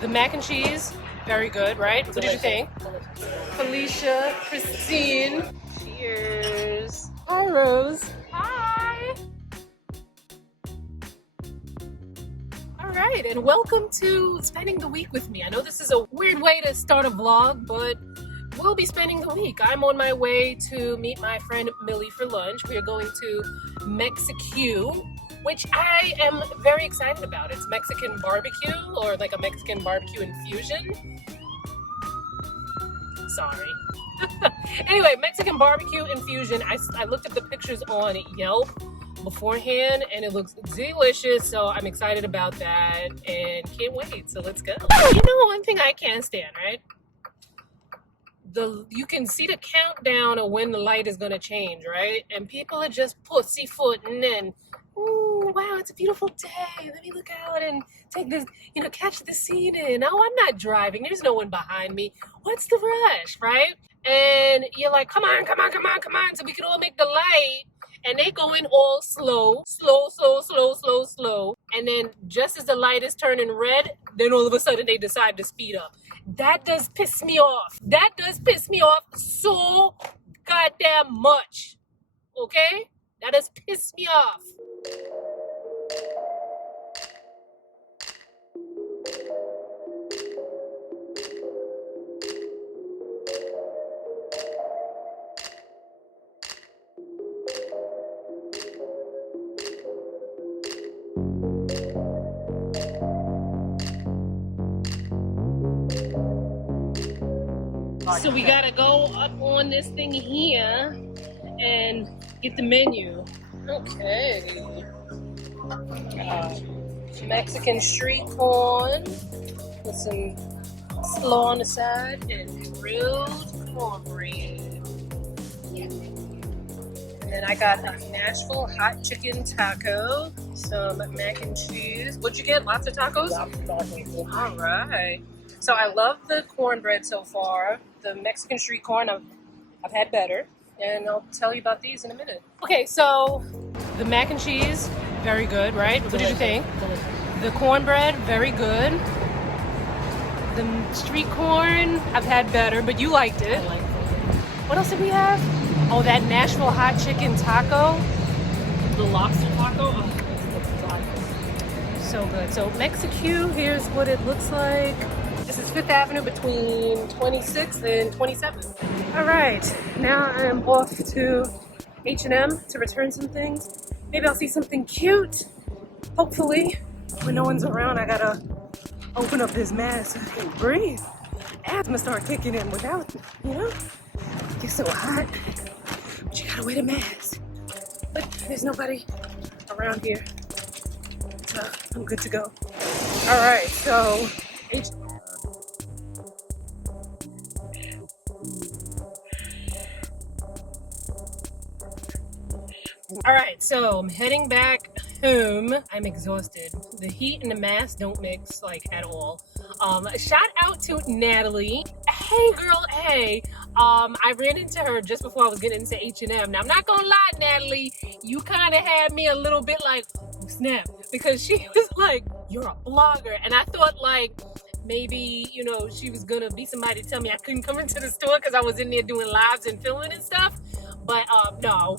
The mac and cheese, very good, right? What did you think? Felicia, Christine, cheers. Hi, Rose. Hi. All right, and welcome to spending the week with me. I know this is a weird way to start a vlog, but we'll be spending the week. I'm on my way to meet my friend Millie for lunch. We are going to Mexico, which I am very excited about. It's Mexican barbecue, or like a Mexican barbecue infusion. Sorry. Anyway, Mexican barbecue infusion. I looked up the pictures on Yelp beforehand and it looks delicious, so I'm excited about that and can't wait. So let's go. You know, one thing I can't stand, right? You can see the countdown of when the light is gonna change, right? And people are just pussyfooting and, ooh, wow, it's a beautiful day. Let me look out and take this, catch the scene in. Oh, I'm not driving. There's no one behind me. What's the rush, right? And you're like, come on, so we can all make the light. And they going all slow. And then just as the light is turning red, then all of a sudden they decide to speed up. That does piss me off. That does piss me off so goddamn much. Okay? That does piss me off. So we gotta go up on this thing here and get the menu. Okay. Mexican street corn with some slaw on the side and grilled cornbread. And then I got a Nashville hot chicken taco, some mac and cheese. What'd you get? Lots of tacos? All right. So I love the cornbread so far. The Mexican street corn, I've had better, and I'll tell you about these in a minute. Okay, so the mac and cheese, very good, right? What did you think? The cornbread, very good. The street corn, I've had better, but you liked it. What else did we have? Oh, that Nashville hot chicken taco. The lobster taco. Oh, so good. So Mexico, here's what it looks like. This is 5th Avenue between 26th and 27th. All right, now I'm off to H&M to return some things. Maybe I'll see something cute. Hopefully, when no one's around, I gotta open up this mask and breathe. Asthma start kicking in without, it gets so hot, but you gotta wear the mask. But there's nobody around here, so I'm good to go. All right, so All right, so I'm heading back home. I'm exhausted. The heat and the mask don't mix like at all. Shout out to Natalie. Hey girl, hey. I ran into her just before I was getting into H&M. Now I'm not gonna lie, Natalie, you kind of had me a little bit like, oh, snap, because she was like, you're a blogger, and I thought like maybe she was gonna be somebody to tell me I couldn't come into the store because I was in there doing lives and filming and stuff. But no.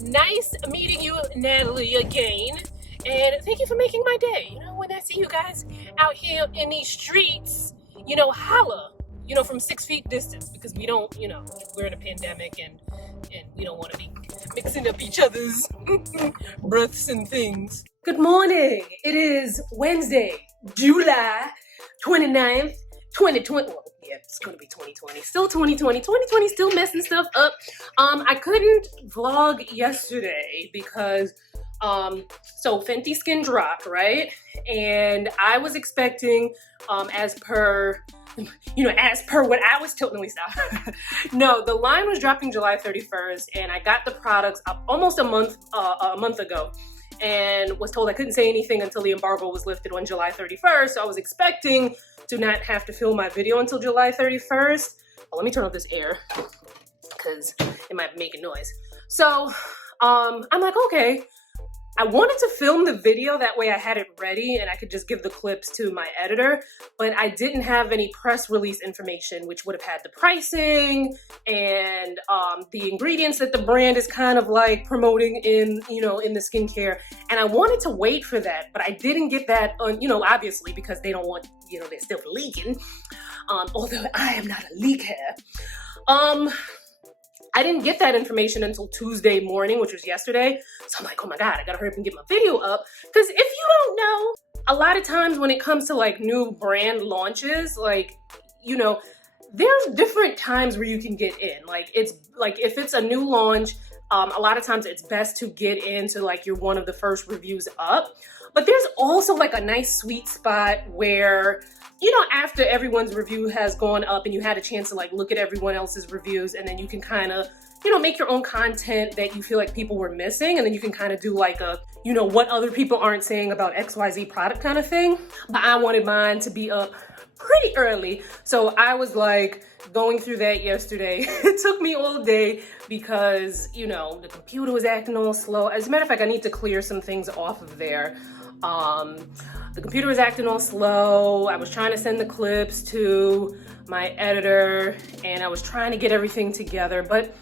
Nice meeting you, Natalie, again. And thank you for making my day. When I see you guys out here in these streets, holla, from 6 feet distance, because we don't, we're in a pandemic and we don't want to be mixing up each other's breaths and things. Good morning. It is Wednesday, July 29th, 2020. Well, yeah, it's going to be 2020. Still 2020. 2020 still messing stuff up. I couldn't vlog yesterday because, so Fenty Skin dropped, right? And I was expecting, as per what I was told. No, stop. No, the line was dropping July 31st, and I got the products up almost a month ago, and was told I couldn't say anything until the embargo was lifted on July 31st. So I was expecting to not have to film my video until July 31st. Oh, let me turn off this air because it might make a noise. So I'm like, okay, I wanted to film the video, that way I had it ready and I could just give the clips to my editor, but I didn't have any press release information, which would have had the pricing and the ingredients that the brand is kind of like promoting in, you know, in the skincare. And I wanted to wait for that, but I didn't get that, you know, obviously because they don't want, you know, they're still leaking, although I am not a leaker. I didn't get that information until Tuesday morning, which was yesterday. So I'm like, oh my God, I gotta hurry up and get my video up. Because if you don't know, a lot of times when it comes to like new brand launches, like, you know, there's different times where you can get in. Like, it's like, if it's a new launch, a lot of times it's best to get into like you're one of the first reviews up. But there's also like a nice sweet spot where, you know, after everyone's review has gone up and you had a chance to like look at everyone else's reviews, and then you can kind of, you know, make your own content that you feel like people were missing, and then you can kind of do like a, you know, what other people aren't saying about XYZ product kind of thing. But I wanted mine to be up pretty early. So I was like going through that yesterday. It took me all day because, you know, the computer was acting all slow. As a matter of fact, I need to clear some things off of there. The computer was acting all slow. I was trying to send the clips to my editor and I was trying to get everything together, but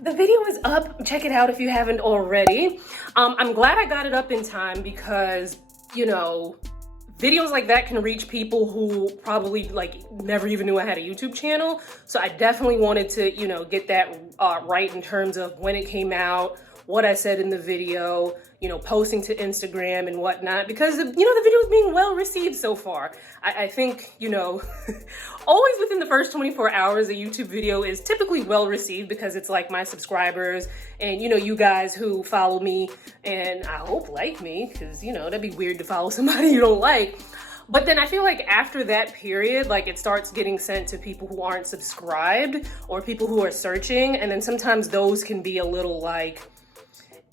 the video is up. Check it out if you haven't already. I'm glad I got it up in time because, you know, videos like that can reach people who probably like never even knew I had a YouTube channel. So I definitely wanted to, you know, get that right in terms of when it came out, what I said in the video, you know, posting to Instagram and whatnot, because, you know, the video is being well received so far. I think, you know, always within the first 24 hours, a YouTube video is typically well received because it's like my subscribers and, you know, you guys who follow me and I hope like me, because, you know, that'd be weird to follow somebody you don't like. But then I feel like after that period, like it starts getting sent to people who aren't subscribed or people who are searching. And then sometimes those can be a little like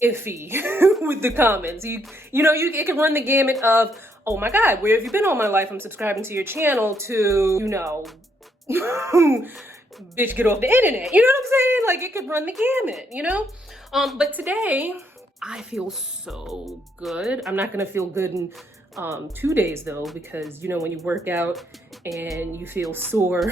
iffy with the comments. You know, it can run the gamut of, oh my God, where have you been all my life? I'm subscribing to your channel, to, you know, bitch, get off the internet. You know what I'm saying? Like it could run the gamut, you know? But today I feel so good. I'm not gonna feel good in 2 days though, because, you know, when you work out and you feel sore,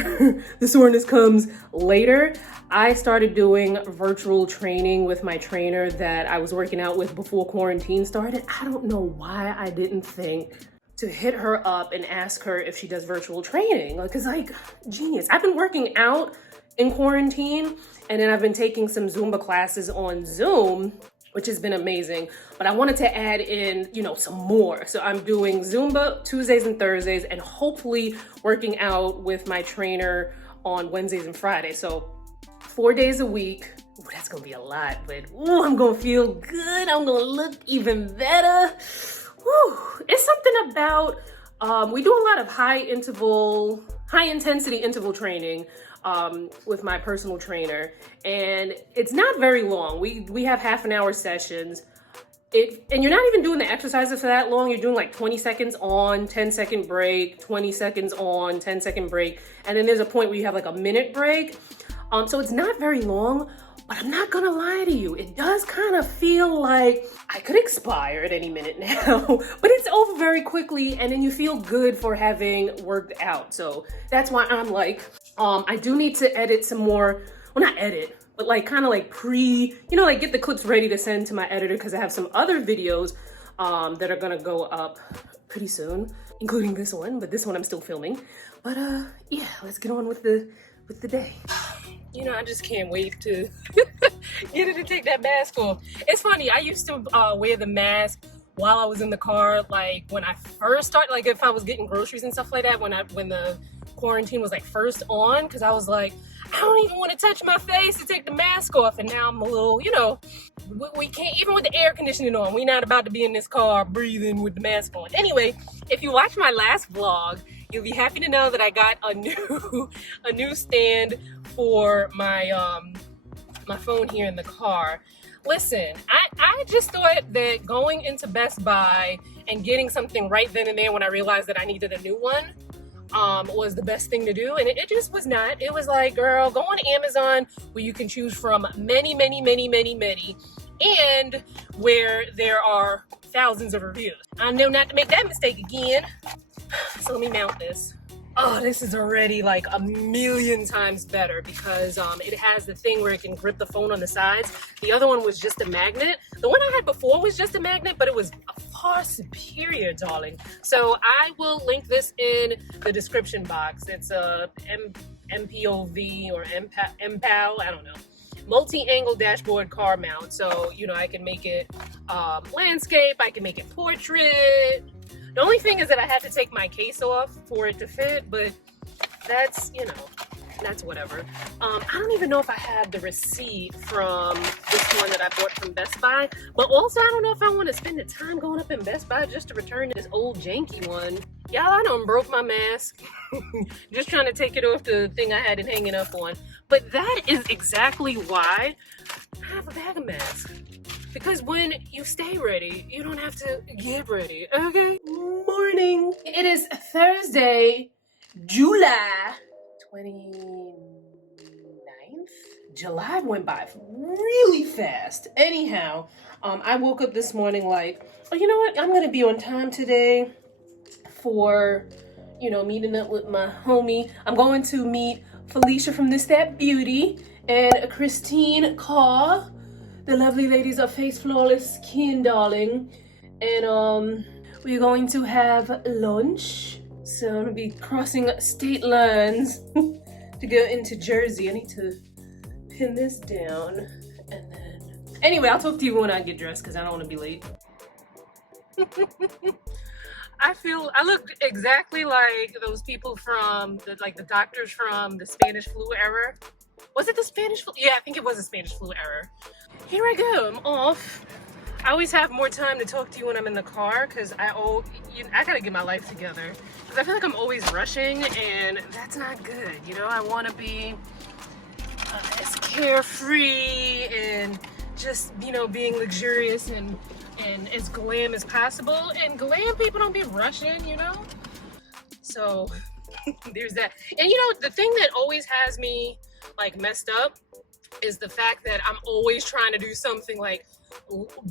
the soreness comes later. I started doing virtual training with my trainer that I was working out with before quarantine started. I don't know why I didn't think to hit her up and ask her if she does virtual training. Like, cause like, genius. I've been working out in quarantine and then I've been taking some Zumba classes on Zoom, which has been amazing, but I wanted to add in, you know, some more. So I'm doing Zumba Tuesdays and Thursdays and hopefully working out with my trainer on Wednesdays and Fridays. So 4 days a week. Ooh, that's gonna be a lot, but ooh, I'm gonna feel good. I'm gonna look even better. Woo. It's something about, we do a lot of high intensity interval training with my personal trainer, and it's not very long. We have half-an-hour sessions. And you're not even doing the exercises for that long. You're doing like 20 seconds on, 10-second break, 20 seconds on, 10-second break. And then there's a point where you have like a minute break. So it's not very long, but I'm not gonna lie to you. It does kind of feel like I could expire at any minute now, but it's over very quickly. And then you feel good for having worked out. So that's why I'm like, I do need to edit some more, well, not edit, but like kind of like you know, like get the clips ready to send to my editor, because I have some other videos that are gonna go up pretty soon, including this one, but this one I'm still filming. But yeah, let's get on with the day. You know, I just can't wait to get her to take that mask off. It's funny, I used to wear the mask while I was in the car, like when I first started, like if I was getting groceries and stuff like that, when the quarantine was like first on, because I was like, I don't even want to touch my face to take the mask off. And now I'm a little, you know, we can't, even with the air conditioning on, we're not about to be in this car breathing with the mask on. Anyway, if you watch my last vlog, you'll be happy to know that I got a new stand for my my phone here in the car. Listen, I just thought that going into Best Buy and getting something right then and there when I realized that I needed a new one was the best thing to do, and it just was not. It was like, girl, go on Amazon where you can choose from many, and where there are thousands of reviews. I know not to make that mistake again. So let me mount this. Oh, this is already like a million times better because it has the thing where it can grip the phone on the sides. The other one was just a magnet. The one I had before was just a magnet, but it was far superior, darling. So I will link this in the description box. It's a MPOV or MPOW, I don't know. Multi-angle dashboard car mount. So, you know, I can make it landscape, I can make it portrait. The only thing is that I had to take my case off for it to fit, but that's, you know, that's whatever. I don't even know if I have the receipt from this one that I bought from Best Buy, but also I don't know if I want to spend the time going up in Best Buy just to return this old janky one. Y'all, I done broke my mask. Just trying to take it off the thing I had it hanging up on. But that is exactly why I have a bag of masks. Because when you stay ready, you don't have to get ready, okay? Morning. It is Thursday, July 29th. July went by really fast. Anyhow, I woke up this morning like, oh, you know what? I'm gonna be on time today for, you know, meeting up with my homie. I'm going to meet Felicia from This That Beauty and Christine Carr, the lovely ladies of Face Flawless Skin, darling. And we're going to have lunch. So I'm gonna be crossing state lines to go into Jersey. I need to pin this down and then... Anyway, I'll talk to you when I get dressed because I don't want to be late. I look exactly like those people from, the doctors from the Spanish flu era. Was it the Spanish flu? Yeah, I think it was the Spanish flu era. Here I go, I'm off. I always have more time to talk to you when I'm in the car because I gotta get my life together. Because I feel like I'm always rushing and that's not good. You know, I want to be as carefree and just, you know, being luxurious and as glam as possible. And glam people don't be rushing, you know? So there's that. And you know, the thing that always has me like messed up is the fact that I'm always trying to do something like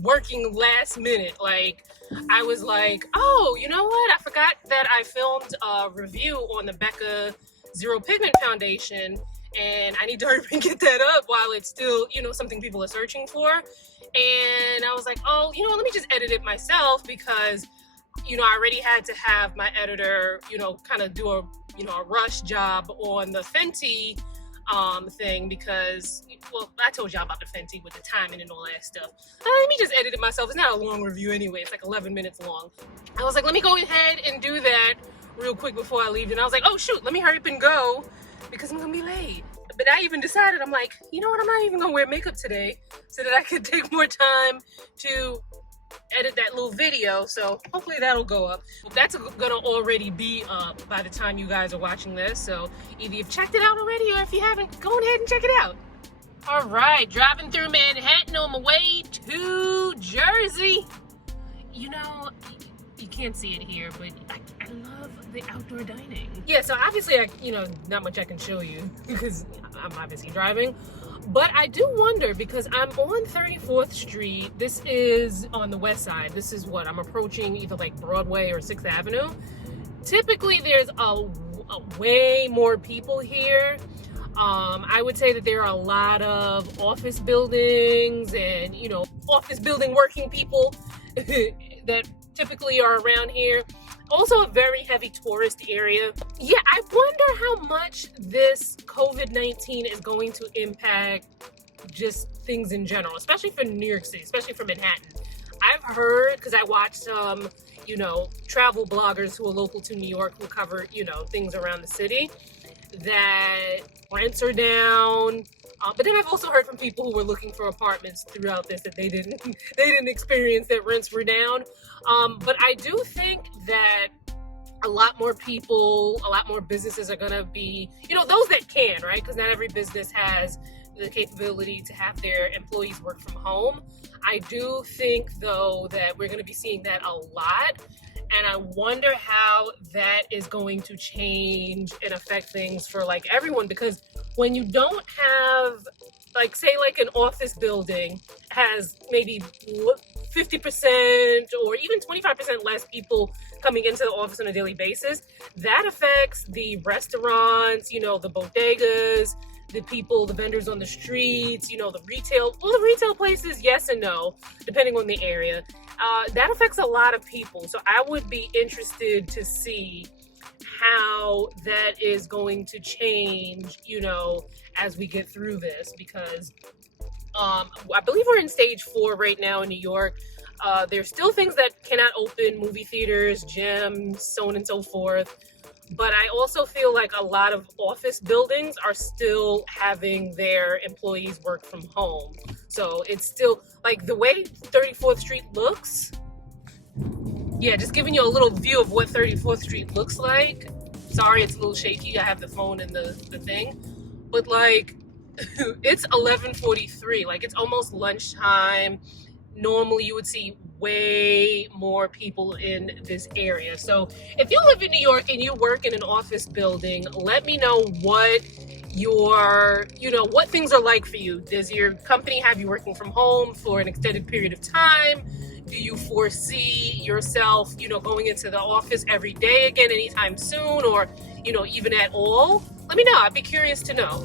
working last minute. Like I was like, oh, you know what? I forgot that I filmed a review on the Becca Zero Pigment Foundation and I need to hurry up and get that up while it's still, you know, something people are searching for. And I was like, oh, you know, let me just edit it myself because, you know, I already had to have my editor, you know, kind of do a, you know, a rush job on the Fenty thing because, well, I told y'all about the Fenty with the timing and all that stuff. Let me just edit it myself. It's not a long review anyway. It's like 11 minutes long. I was like, let me go ahead and do that real quick before I leave. And I was like, oh shoot, let me hurry up and go because I'm gonna be late. But I even decided, I'm like, you know what? I'm not even gonna wear makeup today so that I could take more time to edit that little video. So hopefully that'll go up. That's gonna already be up by the time you guys are watching this. So either you've checked it out already or if you haven't, go ahead and check it out. All right, driving through Manhattan on my way to Jersey. You know, you can't see it here, but I love the outdoor dining. Yeah, so obviously, you know, not much I can show you because I'm obviously driving. But I do wonder because I'm on 34th Street. This is on the west side. This is what I'm approaching either like Broadway or 6th Avenue. Typically, there's a way more people here. I would say that there are a lot of office buildings and, you know, office building working people that typically are around here. Also a very heavy tourist area. Yeah, I wonder how much this COVID-19 is going to impact just things in general, especially for New York City, especially for Manhattan. I've heard, because I watched some, you know, travel bloggers who are local to New York who cover, you know, things around the city, that rents are down. But then I've also heard from people who were looking for apartments throughout this that they didn't experience that rents were down. But I do think that a lot more people, a lot more businesses are gonna be, you know, those that can, right? Because not every business has the capability to have their employees work from home. I do think though that we're gonna be seeing that a lot. And I wonder how that is going to change and affect things for like everyone, because when you don't have, like, say like an office building has maybe 50% or even 25% less people coming into the office on a daily basis. That affects the restaurants, the bodegas, the people, the vendors on the streets, the retail places, yes and no, depending on the area. That affects a lot of people. So I would be interested to see how that is going to change, as we get through this, because I believe we're in stage 4 right now in New York. There's still things that cannot open, movie theaters, gyms, so on and so forth. But I also feel like a lot of office buildings are still having their employees work from home. So it's still like the way 34th Street looks. Yeah, just giving you a little view of what 34th Street looks like. Sorry, it's a little shaky. I have the phone in the thing. But like, it's 11:43. Like, it's almost lunchtime. Normally, you would see way more people in this area. So if you live in New York and you work in an office building, let me know what what things are like for you. Does your company have you working from home for an extended period of time? Do you foresee yourself, going into the office every day again anytime soon, or, even at all? Let me know. I'd be curious to know.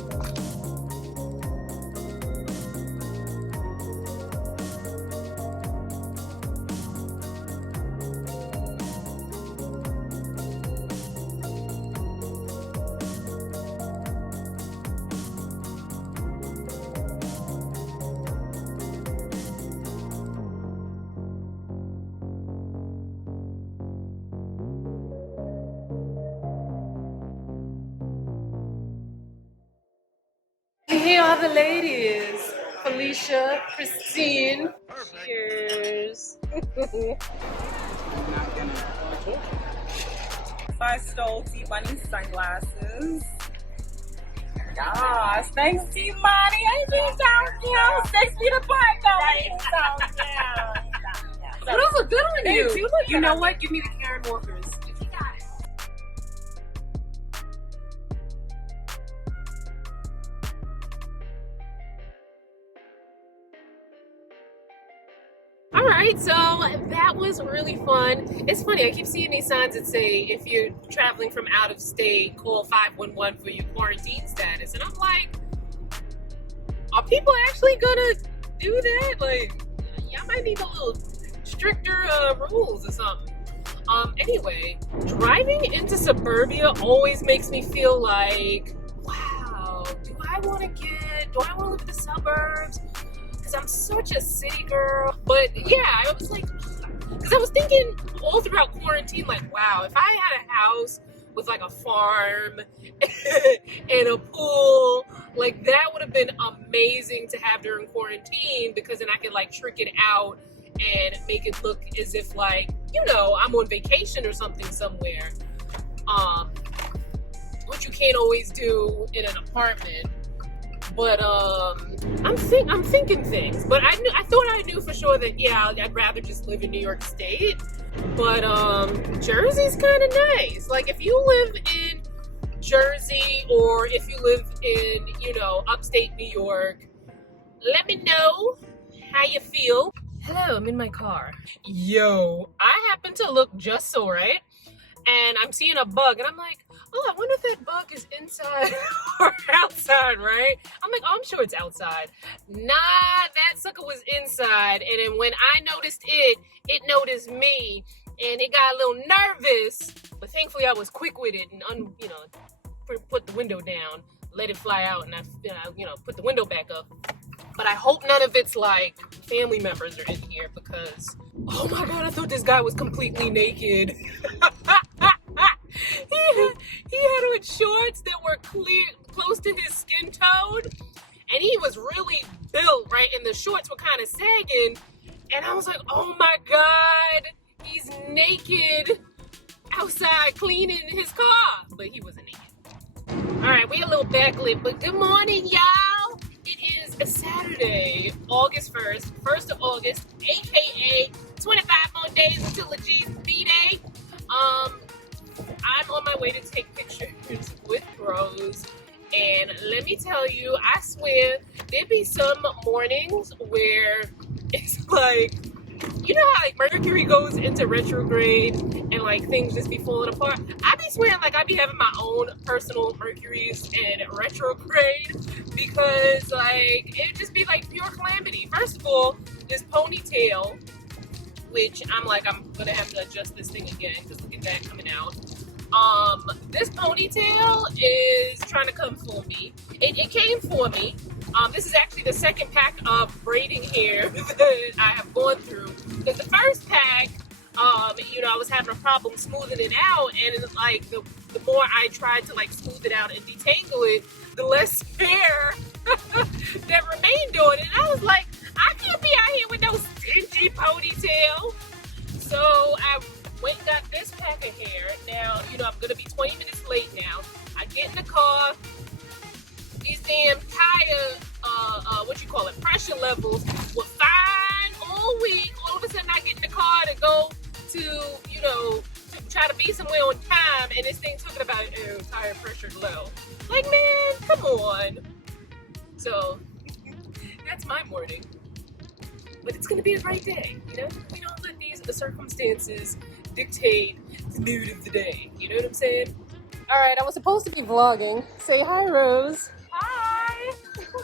Here are the ladies. Felicia, Christine. Cheers. I stole T-Money's sunglasses. Yes, thanks T-Money. I think down 6 feet apart though. Those look good on you. You know what? Give me the Karen Walkers. Alright, so that was really fun. It's funny, I keep seeing these signs that say if you're traveling from out of state, call 511 for your quarantine status. And I'm like, are people actually gonna do that? Like, y'all might need a little stricter rules or something. Anyway, driving into suburbia always makes me feel like, wow, do I want to live in the suburbs? Because I'm such a city girl. But yeah, I was like, because I was thinking all throughout quarantine, like, wow, if I had a house with like a farm and a pool, like that would have been amazing to have during quarantine, because then I could like trick it out and make it look as if like, I'm on vacation or something somewhere. Which you can't always do in an apartment. But I'm thinking things. But I thought I knew for sure that I'd rather just live in New York State. But Jersey's kind of nice. Like if you live in Jersey or if you live in upstate New York, let me know how you feel. Hello, I'm in my car. Yo, I happen to look just so right, and I'm seeing a bug, and I'm like, oh, I wonder if that bug is inside or outside, right? I'm like, oh, I'm sure it's outside. Nah, that sucker was inside, and then when I noticed it noticed me, and it got a little nervous, but thankfully I was quick with it and, put the window down, let it fly out, and I, put the window back up. But I hope none of it's like family members are in here, because, oh my God, I thought this guy was completely naked. He had on shorts that were close to his skin tone, and he was really built, right? And the shorts were kind of sagging, and I was like, oh my God, he's naked outside cleaning his car. But he wasn't naked. All right, we a little backlit, but good morning, y'all. It is a Saturday, August 1st, 1st of August, aka 25 more days until the G's B-Day. I'm on my way to take pictures with bros, and let me tell you, I swear, there be some mornings where it's like, you know how like Mercury goes into retrograde and like things just be falling apart? I be swearing like I be having my own personal Mercuries in retrograde because like it just be like pure calamity. First of all, this ponytail, which I'm gonna have to adjust this thing again because look at that coming out. This ponytail is trying to come for me. It came for me. This is actually the second pack of braiding hair that I have gone through. Because the first pack, you know, I was having a problem smoothing it out, and like the more I tried to like smooth it out and detangle it, the less hair that remained on it. And I was like, I can't be out here with no stingy ponytail. So I went and got this pack of hair. Now, you know, I'm gonna be 20 minutes late now. I get in the car. These damn tire, pressure levels were fine all week. All of a sudden I get in the car to go to, you know, to try to be somewhere on time, and this thing talking about, oh, tire pressure low. Like, man, come on. So, that's my morning. But it's gonna be a great day, you know? We don't let these circumstances dictate the mood of the day. You know what I'm saying? All right, I was supposed to be vlogging. Say hi, Rose. Hi.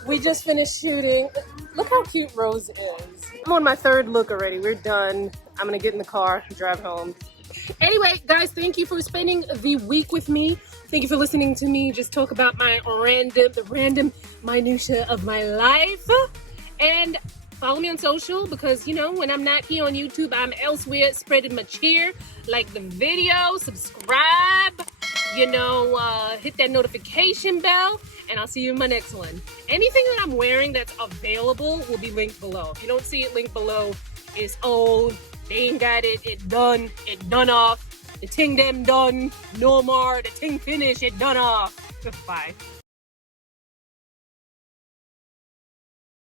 We just finished shooting. Look how cute Rose is. I'm on my third look already. We're done. I'm gonna get in the car and drive home. Anyway, guys, thank you for spending the week with me. Thank you for listening to me just talk about the random minutia of my life. And follow me on social because, you know, when I'm not here on YouTube, I'm elsewhere spreading my cheer. Like the video, subscribe, you know, hit that notification bell, and I'll see you in my next one. Anything that I'm wearing that's available will be linked below. If you don't see it linked below, it's old. They ain't got it. It done off. The ting them done. No more. The ting finish. It done off. Bye.